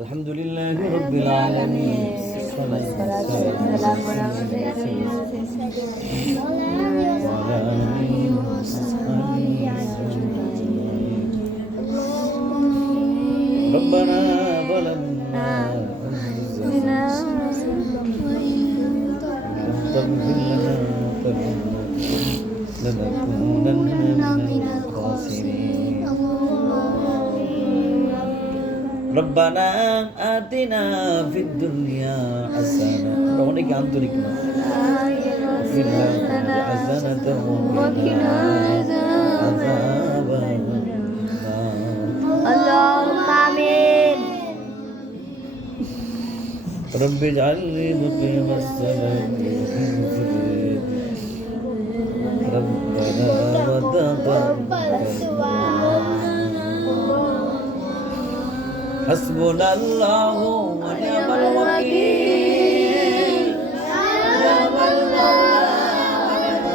আলহামদুলিল্লাহি রাব্বিল আলামিন। সালাতু ওয়াসসালামু আলা ربنا ظلمنا أنفسنا فاغفر لنا لنكونن من الخاسرين ربنا آتنا في الدنيا حسنة অনেক আন্তরিক না وفي الآخرة حسنة وقنا عذاب النار اللهم آمين. رب اجعلني مقيم الصلاة ربنا وتقبل حسبنا الله ونعم الوكيل نعم المولى ونعم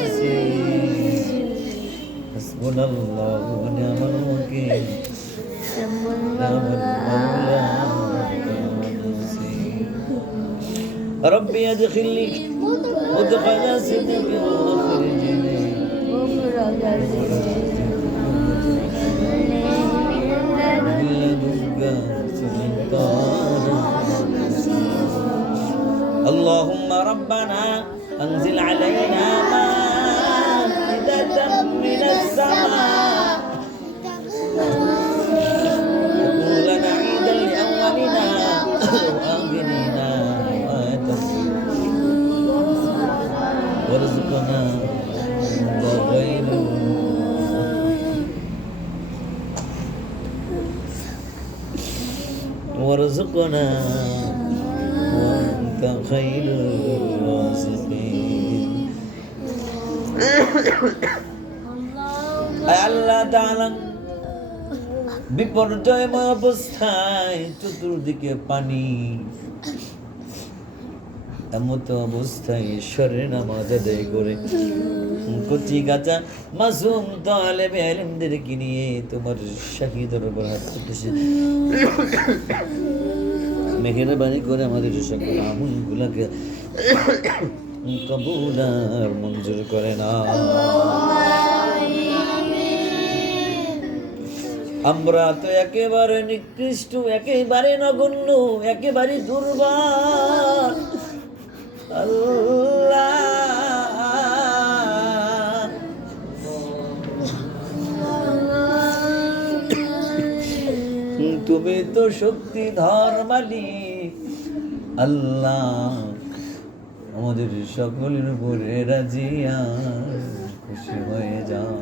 النصير حسبنا الله ونعم الوكيل نعم المولى ونعم النصير ربي ادخلني مدخل صدق واخرجني اللهم ربنا أنزل علينا مائدة من السماء تكون لنا عيدا لأولنا وآخرنا وارزقنا غير وارزقنا وأنت خير الرازقين আল্লাহ তাআলা বিপর্যয়ময় অবস্থায় চতুর্দিকে পানি এমত অবস্থায় ঈশ্বরের নামাজ আদায় করে কচি গাছা মাসুম তালেবে ইলমদেরকে নিয়ে তোমার শাহী দরবার হাত করতেছে মেহেরবানি করে আমাদের সকল আমলগুলোকে কবুল আর মঞ্জুর করে না। আমরা তো একেবারে নিকৃষ্ট, একেবারে নগণ্য, একেবারে দুর্বল। আল্লাহ তুমি তো শক্তিধর মালিক। আল্লাহ আমাদের সকলের উপরে রাজিয়া খুশি হয়ে যাও।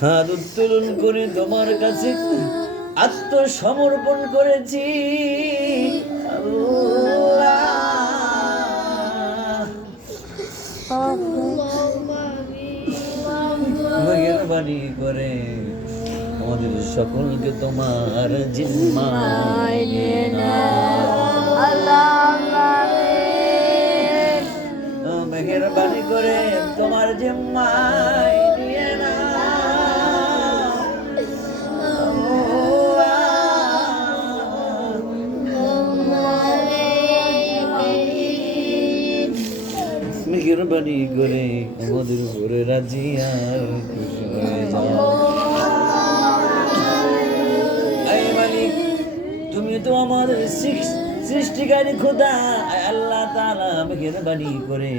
হাত উত্তোলন করে তোমার কাছে আত্মসমর্পণ করেছি। মেহেরবানি করে আমাদের সকলকে তোমার জিম্মায় নিয়ে নাও। মেহেরবানি করে তোমার জিম্মায় নিয়ে নাও। মেহেরবানি করে আমাদের উপরে রাজি আর খুশি হয়ে যাও। আয় মালিক, তুমি তো আমাদের সৃষ্টিকারী খোদা। আল্লাহ তাআলা মেহেরবানি করে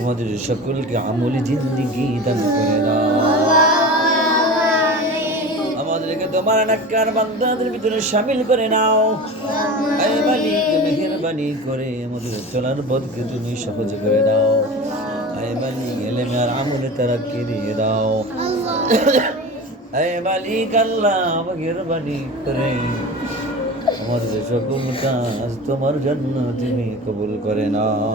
আমাদের সকলকে আমলি জিন্দেগি দান করে দাও। আমাদেরকে তোমার নেককার বান্দাদের ভিতরে শামিল করে নাও। আয় মালিক, মেহেরবানি করে আমাদের চলার পথকে তুমি সহজ করে দাও। আয় মালিক, ইলমে আর আমলে তারাক্কি দিয়ে দাও। আয় মালিক আল্লাহ, মেহেরবানি করে আমাদের সকল কাজ তোমার জন্য তুমি কবুল করে নাও।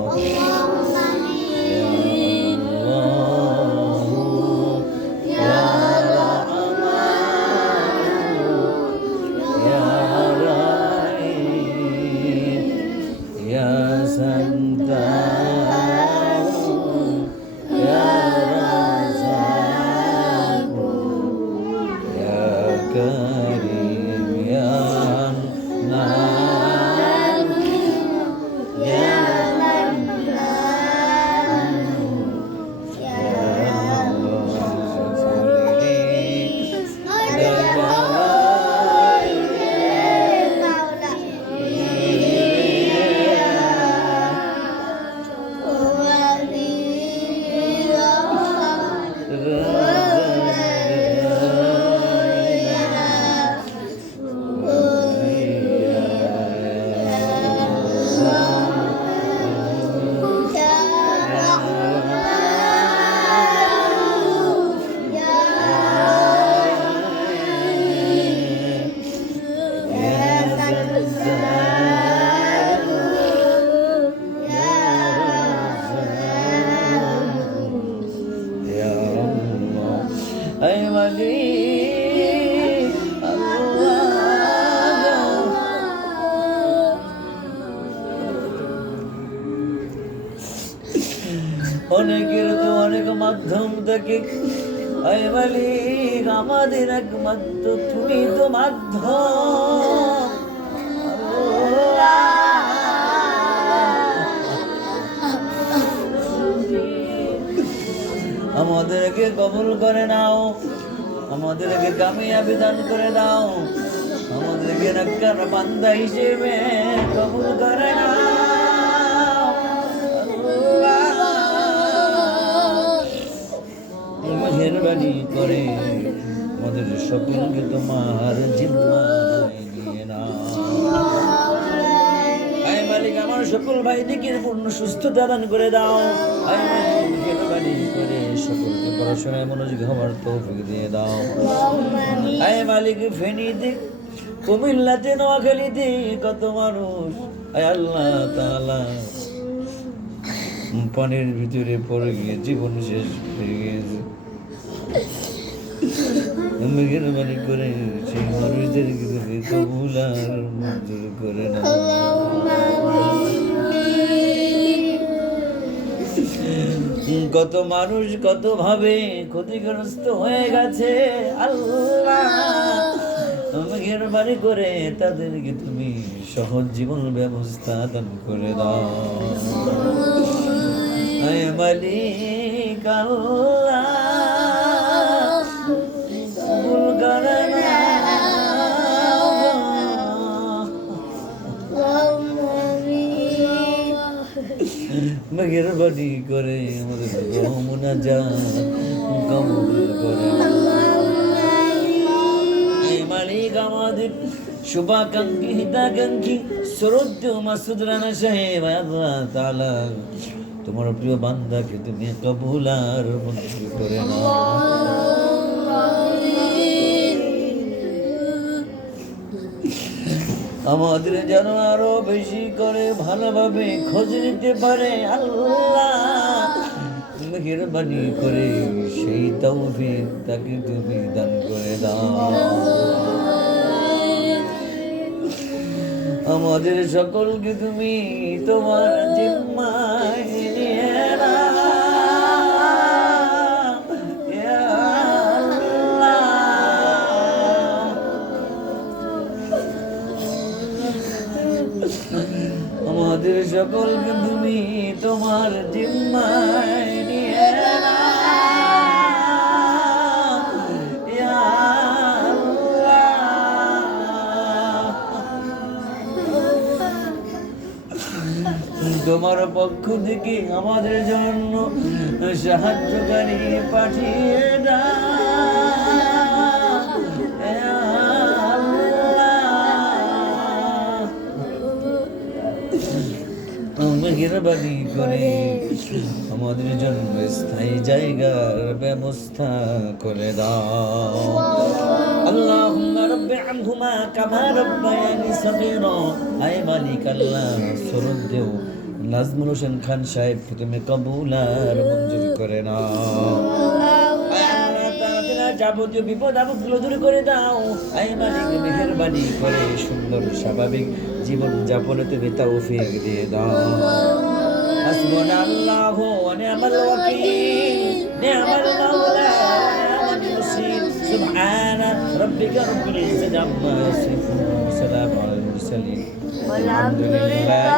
Santa, ya Raza. আয় মালিক আল্লাহ অনেকের তো অনেক মাধ্যম থেকে আয় মালিক আমাদের একমাত্র তুমি তো মাধ্যম আমাদেরকে কবুল করে নাও আমাদেরকে কামিয়াবি দান করে দাও আমাদেরকে নেককার বান্দা হিসেবে কবুল করে নাও মেহেরবানি করে আমাদের সকলকে তোমার জিম্মায় নিয়ে নাও আয় মালিক আমার সকল ভাইদিকে পূর্ণ সুস্থতা দান করে দাও আয় মালিক মেহেরবানি করে সকলকে পড়াশোনায় মনোযোগী হওয়ার তৌফিক দিয়ে দাও আয় মালিক ফেনীতে কুমিল্লাতে নোয়াখালীতে কত মানুষ আয় আল্লাহ তাআলা পানির ভিতরে পড়ে গিয়ে জীবন শেষ হয়ে গিয়েছে মেহেরবানি করে সেই মানুষদেরকে তুমি কবুল আর মঞ্জুর করে নাও কত মানুষ কত ভাবে ক্ষতিগ্রস্ত হয়ে গেছে আল্লাহ মেহেরবানি করে তাদেরকে তুমি সহজ জীবন ব্যবস্থা দান করে দাও আয় মালিক আল্লাহ কবুল করে নাও মেহেরবানি করে আমাদের মুনাজাত কবুল করে এই মালিক আমাদের শুভাকাঙ্ক্ষী হিতাকাঙ্ক্ষী শ্রদ্ধেয় মাসুদ রানা সাহেব আল্লাহ তাআলা তোমার প্রিয় বান্দাকে তুমি কবুল আর মঞ্জুর করে নাও আমাদের যেন আরো বেশি করে ভালোভাবে খোঁজ নিতে পারে আল্লাহ মেহেরবানি করে সেই তৌফিক তাকে তুমি দান করে দাও আমাদের সকলকে তুমি তোমার জিম্মায় নিয়ে নাও ইয়া আল্লাহ আমাদের সকলকে তুমি তোমার জিম্মায় নিয়ে নাও ইয়া তোমার পক্ষ থেকে আমাদের জন্য সাহায্যকারী পাঠিয়ে দাও ইয়া আল্লাহ মেহেরবানি করে আমাদের জন্য স্থায়ী জায়গার ব্যবস্থা করে দাও আল্লাহুম্মা রাব্বি আনহুমা কামা রাব্বায়ানি সগীরা আয় মালিক আল্লাহ শ্রদ্ধেয় নাজমুল হোসেন খান সাহেব তুমি কবুল আর মঞ্জুর করে নাও যাবতীয় বিপদ আপদগুলো দূর করে দাও আয় মালিক মেহেরবানি করে সুন্দর স্বাভাবিক জীবন যাপনে তুমি তৌফিক দিয়ে দাও হাসবুনাল্লাহু ওয়া নি'মাল ওয়াকিল নি'মাল মাওলা ওয়া নি'মাল নাসির সুবহানা রাব্বিকা রাব্বিল ইজ্জাতি আম্মা ইয়াসিফুন ওয়া সালামুন আলাল মুরসালিন والحمد لله